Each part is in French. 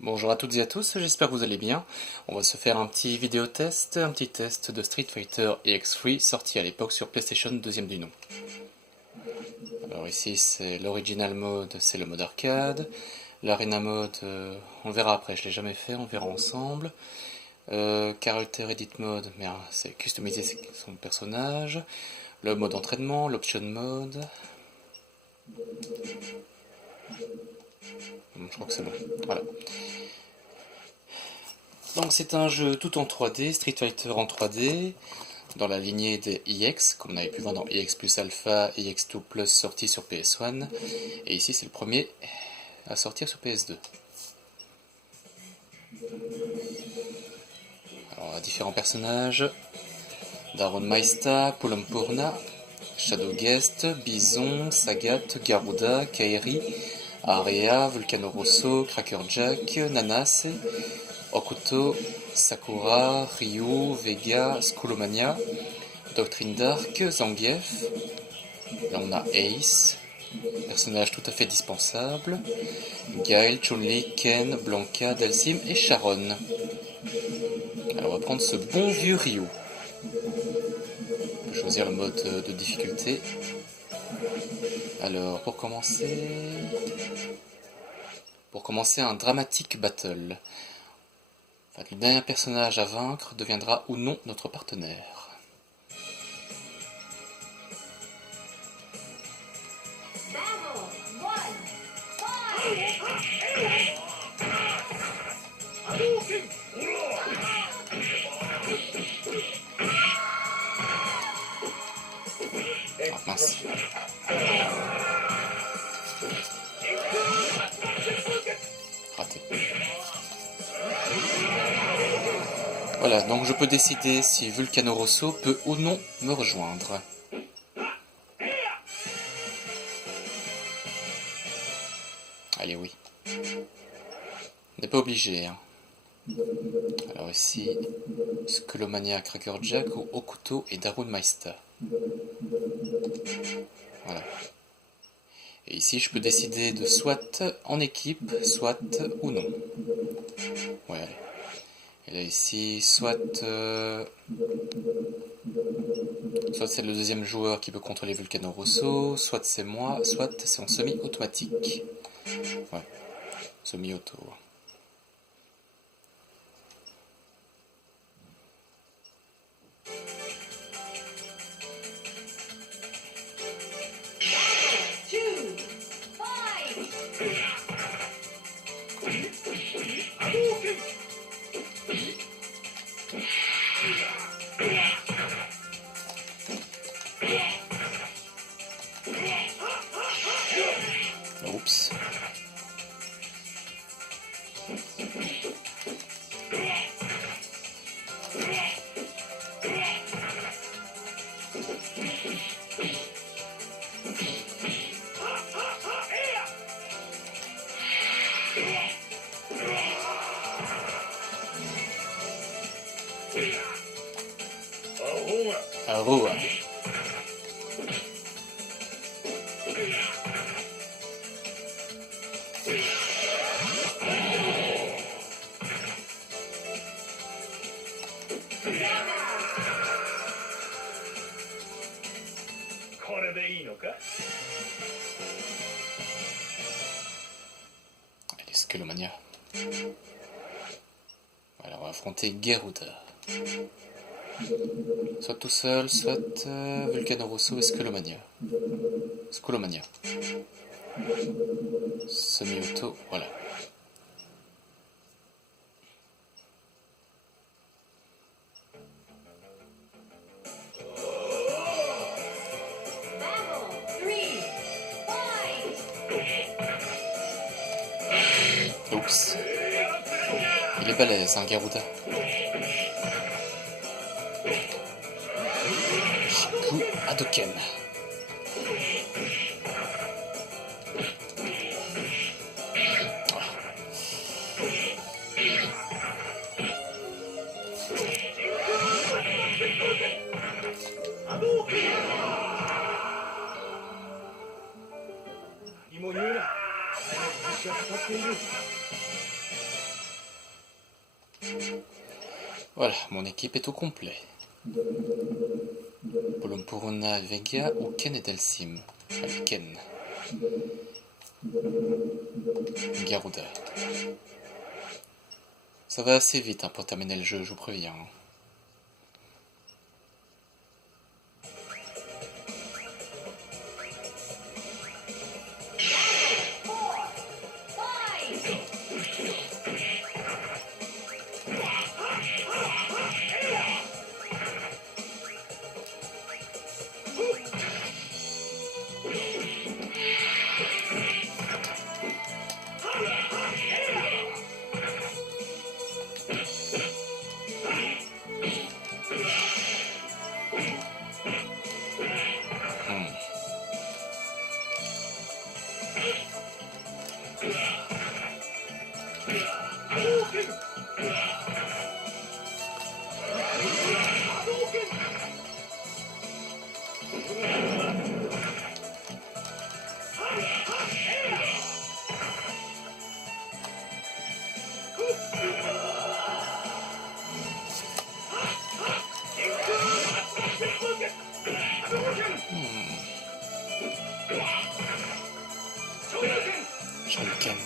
Bonjour à toutes et à tous, j'espère que vous allez bien. On va se faire un petit vidéo test, un petit test de Street Fighter EX3 sorti à l'époque sur PlayStation deuxième du nom. Alors ici c'est l'original mode, c'est le mode arcade. L'arena mode, on le verra après, je l'ai jamais fait, on verra ensemble. Character Edit mode, mais c'est customiser son personnage. Le mode entraînement, l'option mode. Je crois que c'est bon, voilà. Donc c'est un jeu tout en 3D, Street Fighter en 3D, dans la lignée des EX, comme on avait pu voir dans EX plus Alpha, EX2 Plus sorti sur PS1, et ici c'est le premier à sortir sur PS2. Alors on a différents personnages, Daron Maista, Polompurna, Shadow Guest, Bison, Sagat, Garuda, Kairi, Area, Vulcano Rosso, Crackerjack, Nanase, Okuto, Sakura, Ryu, Vega, Skullomania, Doctrine Dark, Zangief. Là on a Ace, personnage tout à fait dispensable, Gaël, Chun-Li, Ken, Blanca, Dalsim et Sharon. Alors on va prendre ce bon vieux Ryu. On peut choisir le mode de difficulté. Alors pour commencer un dramatique battle. Enfin, le dernier personnage à vaincre deviendra ou non notre partenaire. Ah mince. Raté. Voilà, donc je peux décider si Vulcano Rosso peut ou non me rejoindre. Allez, oui. On n'est pas obligé. Hein. Alors ici, Skullomania, Crackerjack ou Okuto et Darun Maista. Voilà. Et ici, je peux décider de soit en équipe, soit ou non. Ouais, allez. Et là ici, soit c'est le deuxième joueur qui peut contrôler Vulcano Rosso, soit c'est moi, soit c'est en semi-automatique. Ouais, semi-auto. Oups. Aroa. Allez, Skullomania. Voilà, on va affronter Garuda. Soit tout seul, soit Vulcano Rosso et Skullomania. Skullomania. Semi-auto, voilà. Oups. Il est balèze, hein, Garuda. Shiku Hadoken. Voilà, mon équipe est au complet. Polompuruna Vega ou Ken et Delsim. Avec Ken. Garuda. Ça va assez vite pour terminer le jeu, je vous préviens. Shuriken.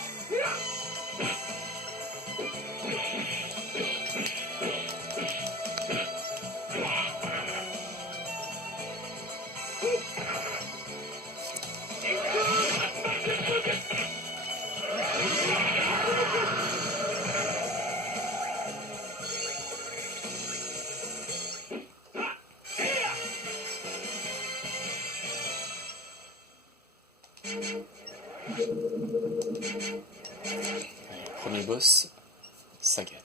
Allez, premier boss, Sagat.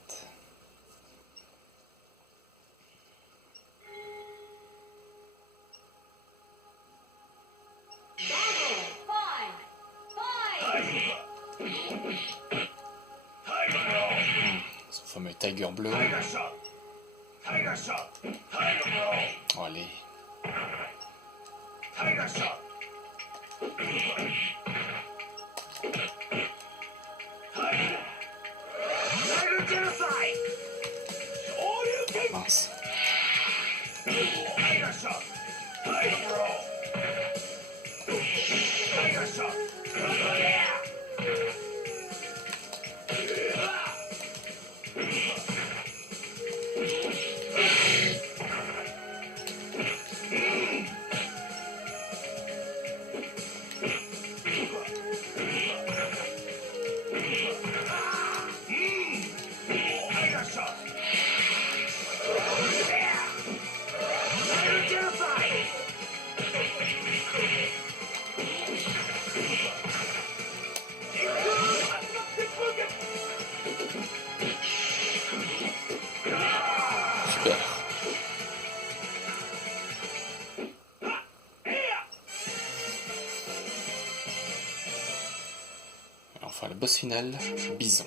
Ce fameux Tiger bleu. Oh, allez. Mince. Super. Enfin, le boss final, Bison.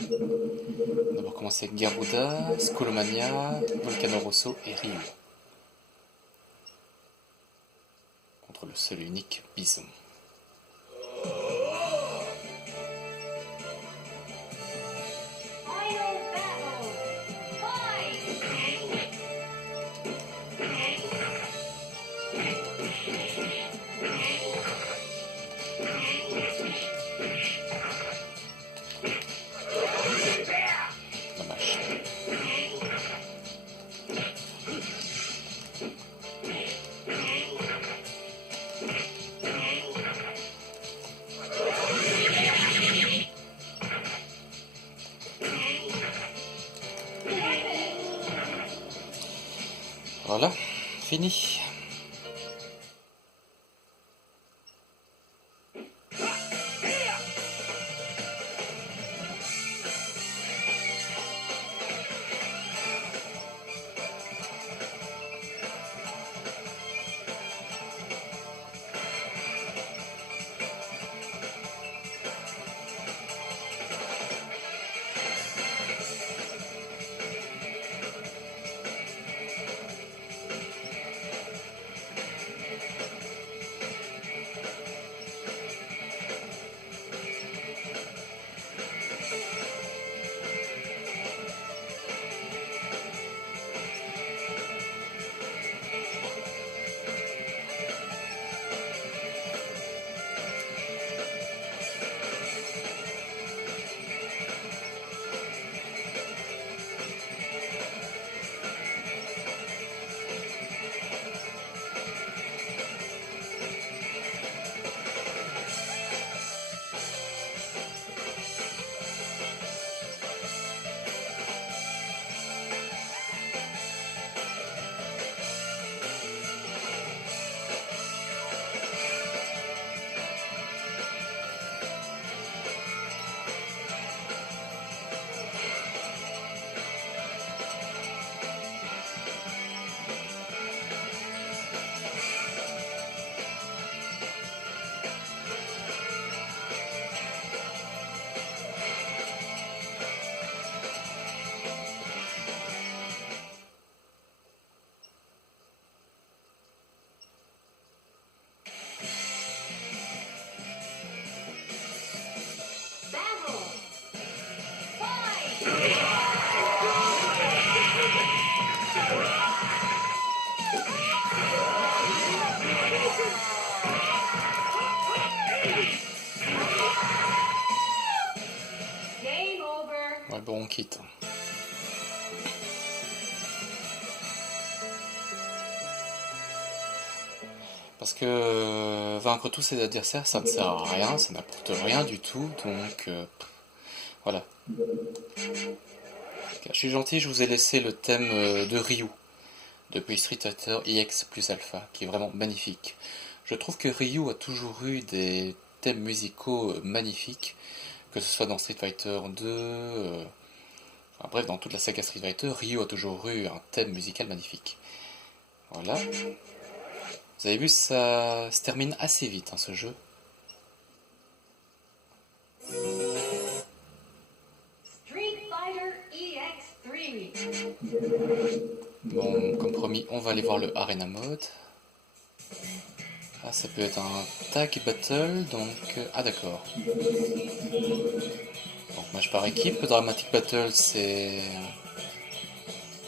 On va commencer avec Garuda, Skolomania, Volcano Rosso et Ryu. Contre le seul et unique Bison. Dommage. Voilà, fini. Ouais, bon, on quitte. Parce que vaincre tous ses adversaires, ça ne sert à rien, ça n'apporte rien du tout, donc voilà. Je suis gentil, je vous ai laissé le thème de Ryu, depuis Street Fighter EX plus Alpha, qui est vraiment magnifique. Je trouve que Ryu a toujours eu des thèmes musicaux magnifiques, que ce soit dans Street Fighter 2, enfin, bref, dans toute la saga Street Fighter, Ryu a toujours eu un thème musical magnifique. Voilà. Vous avez vu, ça se termine assez vite, hein, ce jeu. Street Fighter EX3. Bon, comme promis, on va aller voir le Arena Mode. Ah, ça peut être un tag battle, donc... ah, d'accord. Donc, match par équipe. Dramatic Battle, c'est...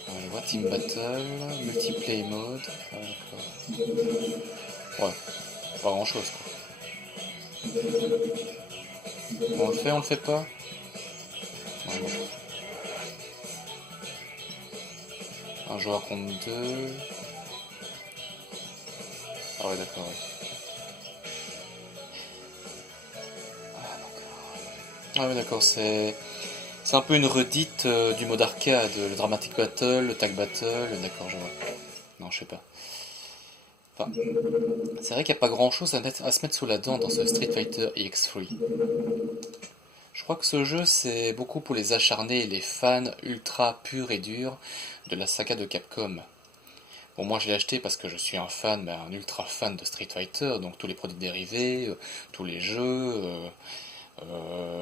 je vois, Team Battle, Multiplay Mode... ah, d'accord. Ouais, pas grand chose, quoi. On le fait pas? Ouais, bon. Un joueur contre deux... ah ouais, d'accord, ouais. Ah ouais, d'accord, c'est un peu une redite du mode arcade, le Dramatic Battle, le Tag Battle, d'accord, je vois. Non, je sais pas. Enfin, c'est vrai qu'il n'y a pas grand chose à se mettre sous la dent dans ce Street Fighter EX3. Je crois que ce jeu, c'est beaucoup pour les acharnés et les fans ultra purs et durs de la saga de Capcom. Bon, moi je l'ai acheté parce que je suis un fan, un ultra fan de Street Fighter, donc tous les produits dérivés, tous les jeux,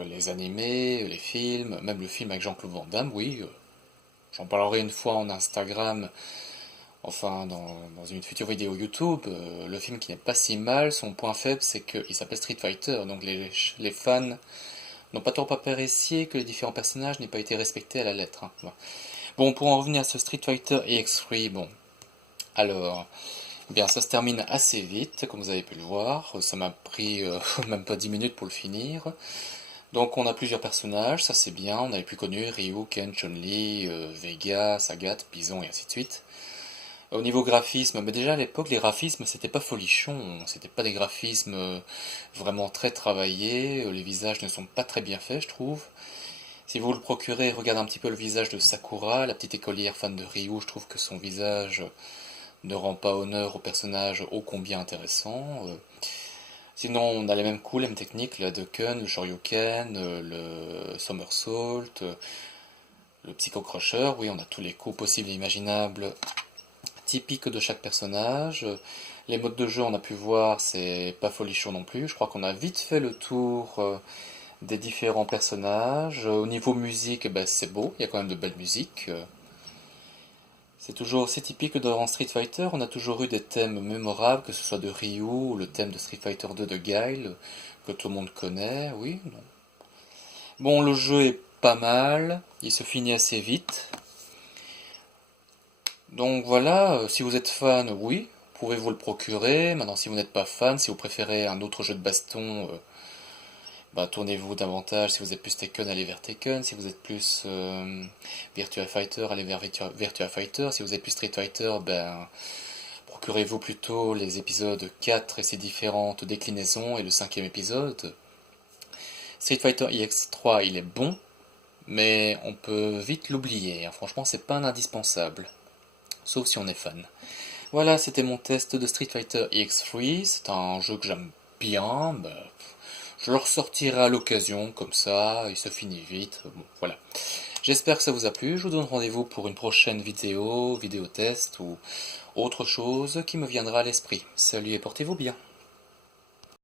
les animés, les films, même le film avec Jean-Claude Van Damme, oui. J'en parlerai une fois en Instagram, enfin dans une future vidéo YouTube. Le film qui n'est pas si mal, son point faible c'est qu'il s'appelle Street Fighter, donc les fans n'ont pas trop apprécié que les différents personnages n'aient pas été respectés à la lettre. Hein. Voilà. Bon, pour en revenir à ce Street Fighter EX3, bon, alors, eh bien ça se termine assez vite, comme vous avez pu le voir. Ça m'a pris même pas 10 minutes pour le finir. Donc on a plusieurs personnages, ça c'est bien, on a les plus connus, Ryu, Ken, Chun-Li, Vega, Sagat, Bison et ainsi de suite. Au niveau graphisme, mais déjà à l'époque les graphismes c'était pas folichon, c'était pas des graphismes vraiment très travaillés, les visages ne sont pas très bien faits je trouve. Si vous le procurez, regardez un petit peu le visage de Sakura, la petite écolière fan de Ryu, je trouve que son visage ne rend pas honneur au personnage ô combien intéressant. Sinon, on a les mêmes coups, les mêmes techniques, le Hadouken, le Shoryuken, le Somersault, le Psycho Crusher, oui, on a tous les coups possibles et imaginables, typiques de chaque personnage. Les modes de jeu, on a pu voir, c'est pas folichon non plus. Je crois qu'on a vite fait le tour des différents personnages. Au niveau musique, ben, c'est beau, il y a quand même de belles musiques. C'est typique dans Street Fighter, on a toujours eu des thèmes mémorables, que ce soit de Ryu ou le thème de Street Fighter 2 de Guile, que tout le monde connaît, oui, non. Bon, le jeu est pas mal, il se finit assez vite. Donc voilà, si vous êtes fan, oui, pouvez-vous le procurer. Maintenant, si vous n'êtes pas fan, si vous préférez un autre jeu de baston, tournez-vous davantage. Si vous êtes plus Tekken, allez vers Tekken. Si vous êtes plus Virtua Fighter, allez vers Virtua Fighter. Si vous êtes plus Street Fighter, procurez-vous plutôt les épisodes 4 et ses différentes déclinaisons et le cinquième épisode. Street Fighter EX3, il est bon, mais on peut vite l'oublier. Hein. Franchement, c'est pas un indispensable, sauf si on est fan. Voilà, c'était mon test de Street Fighter EX3. C'est un jeu que j'aime bien. Je le ressortirai à l'occasion, comme ça, il se finit vite. Bon, voilà. J'espère que ça vous a plu. Je vous donne rendez-vous pour une prochaine vidéo test ou autre chose qui me viendra à l'esprit. Salut et portez-vous bien.